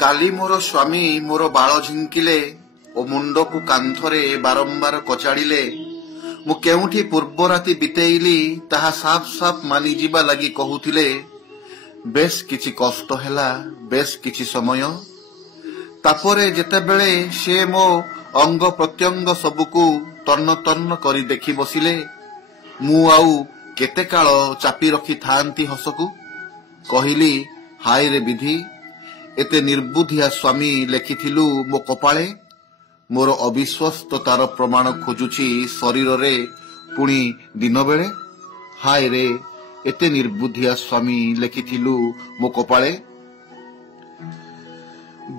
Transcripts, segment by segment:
କାଲି ମୋର ସ୍ୱାମୀ ମୋର ବାଳ ଝିଙ୍କିଲେ ଓ ମୁଣ୍ଡକୁ କାନ୍ଥରେ ବାରମ୍ବାର କଚାଡ଼ିଲେ। ମୁଁ କେଉଁଠି ପୂର୍ବ ରାତି ବିତେଇଲି ତାହା ସାଫ୍ ସାଫ୍ ମାନିଯିବା ଲାଗି କହୁଥିଲେ। ବେଶ୍ କିଛି କଷ୍ଟ ହେଲା, ବେଶ୍ କିଛି ସମୟ। ତାପରେ ଯେତେବେଳେ ସେ ମୋ ଅଙ୍ଗ ପ୍ରତ୍ୟଙ୍ଗ ସବୁକୁ ତନ୍ନ ତନ୍ନ କରି ଦେଖି ବସିଲେ, ମୁଁ ଆଉ କେତେ କାଳ ଚାପି ରଖିଥାନ୍ତି ହସକୁ। କହିଲି, ହାୟରେ ବିଧି, ଏତେ ନିର୍ବୁଦ୍ଧିଆ ସ୍ୱାମୀ ଲେଖିଥିଲୁ ମୋ କପାଳେ। ମୋର ଅବିଶ୍ୱସ୍ତତାର ପ୍ରମାଣ ଖୋଜୁଛି ଶରୀରରେ, ପୁଣି ଦିନ ବେଳେ। ହାୟରେ ଏତେ ନିର୍ବୁଦ୍ଧିଆ ସ୍ୱାମୀ ଲେଖିଥିଲୁ ମୋ କପାଳେ।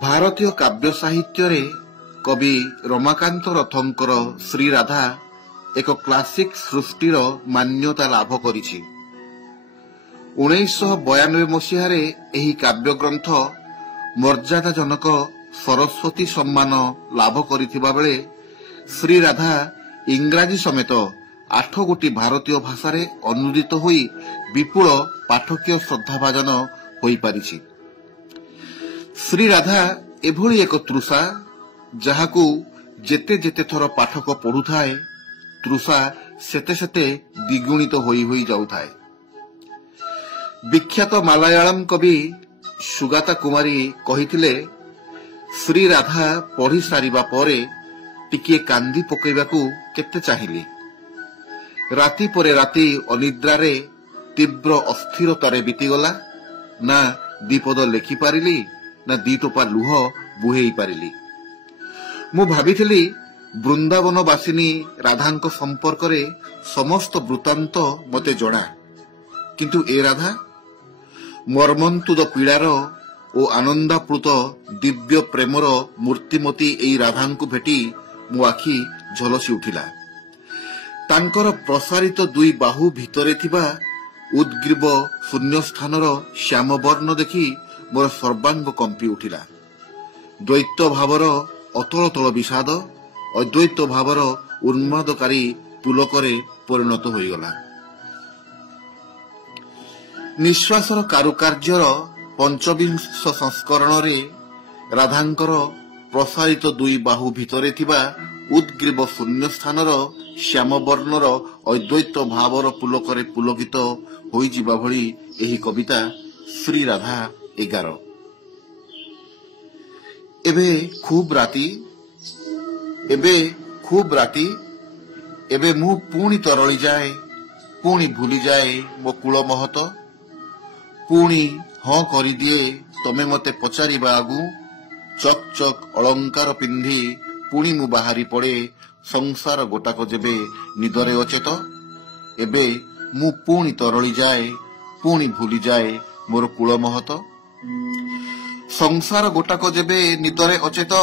ଭାରତୀୟ କାବ୍ୟ ସାହିତ୍ୟରେ କବି ରମାକାନ୍ତ ରଥଙ୍କର ଶ୍ରୀରାଧା ଏକ କ୍ଲାସିକ୍ ସୃଷ୍ଟିର ମାନ୍ୟତା ଲାଭ କରିଛି। 1992 ମସିହାରେ ଏହି କାବ୍ୟଗ୍ରନ୍ଥ ମର୍ଯ୍ୟାଦାଜନକ ସରସ୍ୱତୀ ସମ୍ମାନ ଲାଭ କରିଥିବା ବେଳେ ଶ୍ରୀରାଧା ଇଂରାଜୀ ସମେତ 8 ଗୋଟି ଭାରତୀୟ ଭାଷାରେ ଅନୁଦିତ ହୋଇ ବିପୁଳ ପାଠକୀୟ ଶ୍ରଦ୍ଧାଭାଜନ ହୋଇପାରିଛି। ଶ୍ରୀରାଧା ଏଭଳି ଏକ ତୃଷା, ଯାହାକୁ ଯେତେ ଯେତେ ଥର ପାଠକ ପଢୁଥାଏ ତୃଷା ସେତେ ସେତେ ଦ୍ୱିଗୁଣିତ ହୋଇ ହୋଇ ଯାଉଥାଏ। ବିଖ୍ୟାତ ମାଲାୟାଳମ କବି ସୁଗାତା କୁମାରୀ କହିଥିଲେ, ଶ୍ରୀରାଧା ପଢି ସାରିବା ପରେ ଟିକିଏ କାନ୍ଦି ପକାଇବାକୁ କେତେ ଚାହିଁଲି। ରାତି ପରେ ରାତି ଅନିଦ୍ରାରେ ତୀବ୍ର ଅସ୍ଥିରତାରେ ବିତିଗଲା। ନା ଦିପଦ ଲେଖିପାରିଲି, ନା ଦିଟୋପା ଲୁହ ବୁହେଇ ପାରିଲି। ମୁଁ ଭାବିଥିଲି ବୃନ୍ଦାବନବାସିନୀ ରାଧାଙ୍କ ସମ୍ପର୍କରେ ସମସ୍ତ ବୃତ୍ତାନ୍ତ ମୋତେ ଜଣା। କିନ୍ତୁ ଏ ରାଧା, ମର୍ମନ୍ତୁଦ ପୀଡ଼ାର ଓ ଆନନ୍ଦାପ୍ଲୁତ ଦିବ୍ୟ ପ୍ରେମର ମୂର୍ତ୍ତିମତୀ ଏହି ରାଧାଙ୍କୁ ଭେଟି ମୋ ଆଖି ଝଲସି ଉଠିଲା। ତାଙ୍କର ପ୍ରସାରିତ ଦୁଇ ବାହୁ ଭିତରେ ଥିବା ଉଦ୍ଗ୍ରୀବ ଶୂନ୍ୟସ୍ଥାନର ଶ୍ୟାମବର୍ଣ୍ଣ ଦେଖି ମୋର ସର୍ବାଙ୍ଗ କମ୍ପି ଉଠିଲା। ଦ୍ୱୈତ ଭାବର ଅତଳତଳ ବିଷାଦ ଅଦ୍ୱୈତ ଭାବର ଉନ୍ମାଦକାରୀ ପୁଲକରେ ପରିଣତ ହୋଇଗଲା। ନିଶ୍ୱାସର କାରୁକାର୍ଯ୍ୟର 25ଶ ସଂସ୍କରଣରେ ରାଧାଙ୍କର ପ୍ରସାରିତ ଦୁଇ ବାହୁ ଭିତରେ ଥିବା ଉଦ୍ଗ୍ରୀବ ଶୂନ୍ୟସ୍ଥାନର ଶ୍ୟାମବର୍ଣ୍ଣର ଅଦ୍ୱୈତ ଭାବର ପୁଲକରେ ପୁଲକିତ ହୋଇଯିବା ଭଳି ଏହି କବିତା ଶ୍ରୀରାଧା 11। ଏବେ ଖୁବ୍ ରାତି, ଏବେ ମୁଁ ପୁଣି ତରଳିଯାଏ, ପୁଣି ଭୁଲିଯାଏ ମୋ କୂଳ ମହତ। ପୁଣି ହଁ କରିଦିଏ ତମେ ମୋତେ ପଚାରିବା ଆଗୁ। ଚକ୍ ଚକ୍ ଅଳଙ୍କାର ପିନ୍ଧି ପୁଣି ମୁଁ ବାହାରି ପଡ଼େ ସଂସାର ଗୋଟାକ ଯେବେ ନିଦରେ ଅଚେତ। ଏବେ ମୁଁ ପୁଣି ତରଳିଯାଏ, ପୁଣି ଭୁଲିଯାଏ ମୋର କୂଳ ମହତ। ସଂସାର ଗୋଟାକ ଯେବେ ନିଦରେ ଅଚେତ,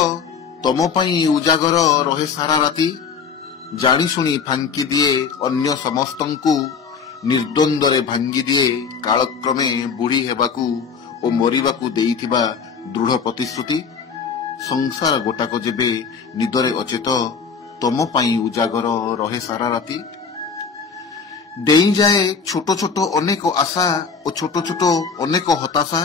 ତମ ପାଇଁ ଉଜାଗର ରହେ ସାରା ରାତି। ଜାଣି ଶୁଣି ଫାଙ୍କି ଦିଏ ଅନ୍ୟ ସମସ୍ତଙ୍କୁ, ନିର୍ଦ୍ୱନ୍ଦ୍ୱରେ ଭାଙ୍ଗିଦିଏ କାଳକ୍ରମେ ବୁଢ଼ୀ ହେବାକୁ ଓ ମରିବାକୁ ଦେଇଥିବା ଦୃଢ଼ ପ୍ରତିଶ୍ରୁତି। ସଂସାର ଗୋଟାକ ଯେବେ ନିଦରେ ଅଚେତ, ତମ ପାଇଁ ଉଜାଗର ରହେ ସାରା ରାତି। ଡେଇଁଯାଏ ଛୋଟ ଛୋଟ ଅନେକ ଆଶା ଓ ଛୋଟ ଛୋଟ ଅନେକ ହତାଶା।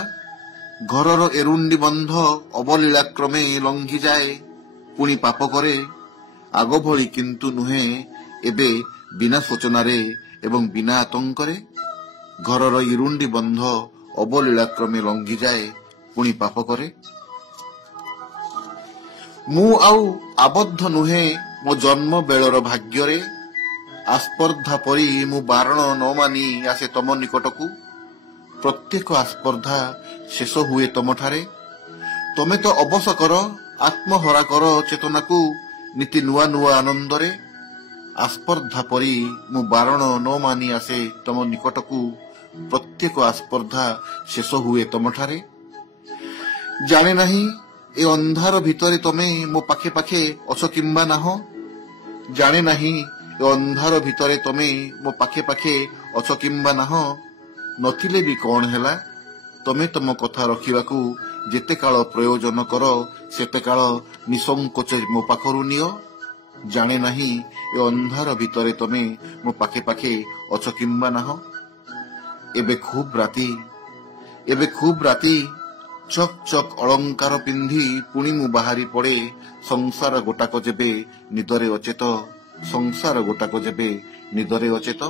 ଘରର ଏରୁଣ୍ଡି ବନ୍ଧ ଅବଲୀଳାକ୍ରମେ ଲଙ୍ଘିଯାଏ, ପୁଣି ପାପ କରେ। ଆଗ ଭଳି କିନ୍ତୁ ନୁହେଁ ଏବେ, ବିନା ଶୋଚନାରେ ଏବଂ ବିନା ଆତଙ୍କରେ। ଘରର ଇରୁଣ୍ଡି ବନ୍ଧ ଅବଲୀଳାକ୍ରମେ ଲଙ୍ଘିଯାଏ, ପୁଣି ପାପ କରେ। ମୁଁ ଆଉ ଆବଦ୍ଧ ନୁହେଁ ମୋ ଜନ୍ମ ବେଳର ଭାଗ୍ୟରେ। ଆସ୍ପର୍ଦ୍ଧା ପରି ମୁଁ ବାରଣ ନ ମାନି ଆସେ ତମ ନିକଟକୁ। ପ୍ରତ୍ୟେକ ଆସ୍ପର୍ଦ୍ଧା ଶେଷ ହୁଏ ତମଠାରେ। ତମେ ତ ଅବଶ କର, ଆତ୍ମହରା କର ଚେତନାକୁ ନୀତି ନୂଆ ନୂଆ ଆନନ୍ଦରେ। ଆସ୍ପର୍ଦ୍ଧା ପରି ମୁଁ ବାରଣ ନ ମାନି ଆସେ ତମ ନିକଟକୁ। ପ୍ରତ୍ୟେକ ଆସ୍ପର୍ଦ୍ଧା ଶେଷ ହୁଏ ତମଠାରେ। ଜାଣେ ନାହିଁ ଏ ଅନ୍ଧାର ଭିତରେ ତମେ ମୋ ପାଖେ ପାଖେ ଅଛ କିମ୍ବା ନାହଁ। ଜାଣେ ନାହିଁ ଏ ଅନ୍ଧାର ଭିତରେ ତମେ ମୋ ପାଖେ ପାଖେ ଅଛ କିମ୍ବା ନାହଁ। ନଥିଲେ ବି କଣ ହେଲା, ତମେ ତମ କଥା ରଖିବାକୁ ଯେତେ କାଳ ପ୍ରୟୋଜନ କର ସେତେ କାଳ ନିସଂକୋଚ ମୋ ପାଖରୁ ନିଅ। ଜାଣେ ନାହିଁ ଏ ଅନ୍ଧାର ଭିତରେ ତମେ ମୋ ପାଖେ ପାଖେ ଅଛ କିମ୍ବା ନାହଁ। ଏବେ ଖୁବ୍ ରାତି, ଚକ୍ ଚକ୍ ଅଳଙ୍କାର ପିନ୍ଧି ପୁଣି ମୁଁ ବାହାରି ପଡ଼େ ସଂସାର ଗୋଟାକ ଯେବେ ନିଦରେ ଅଚେତ, ସଂସାର ଗୋଟାକ ଯେବେ ନିଦରେ ଅଚେତ।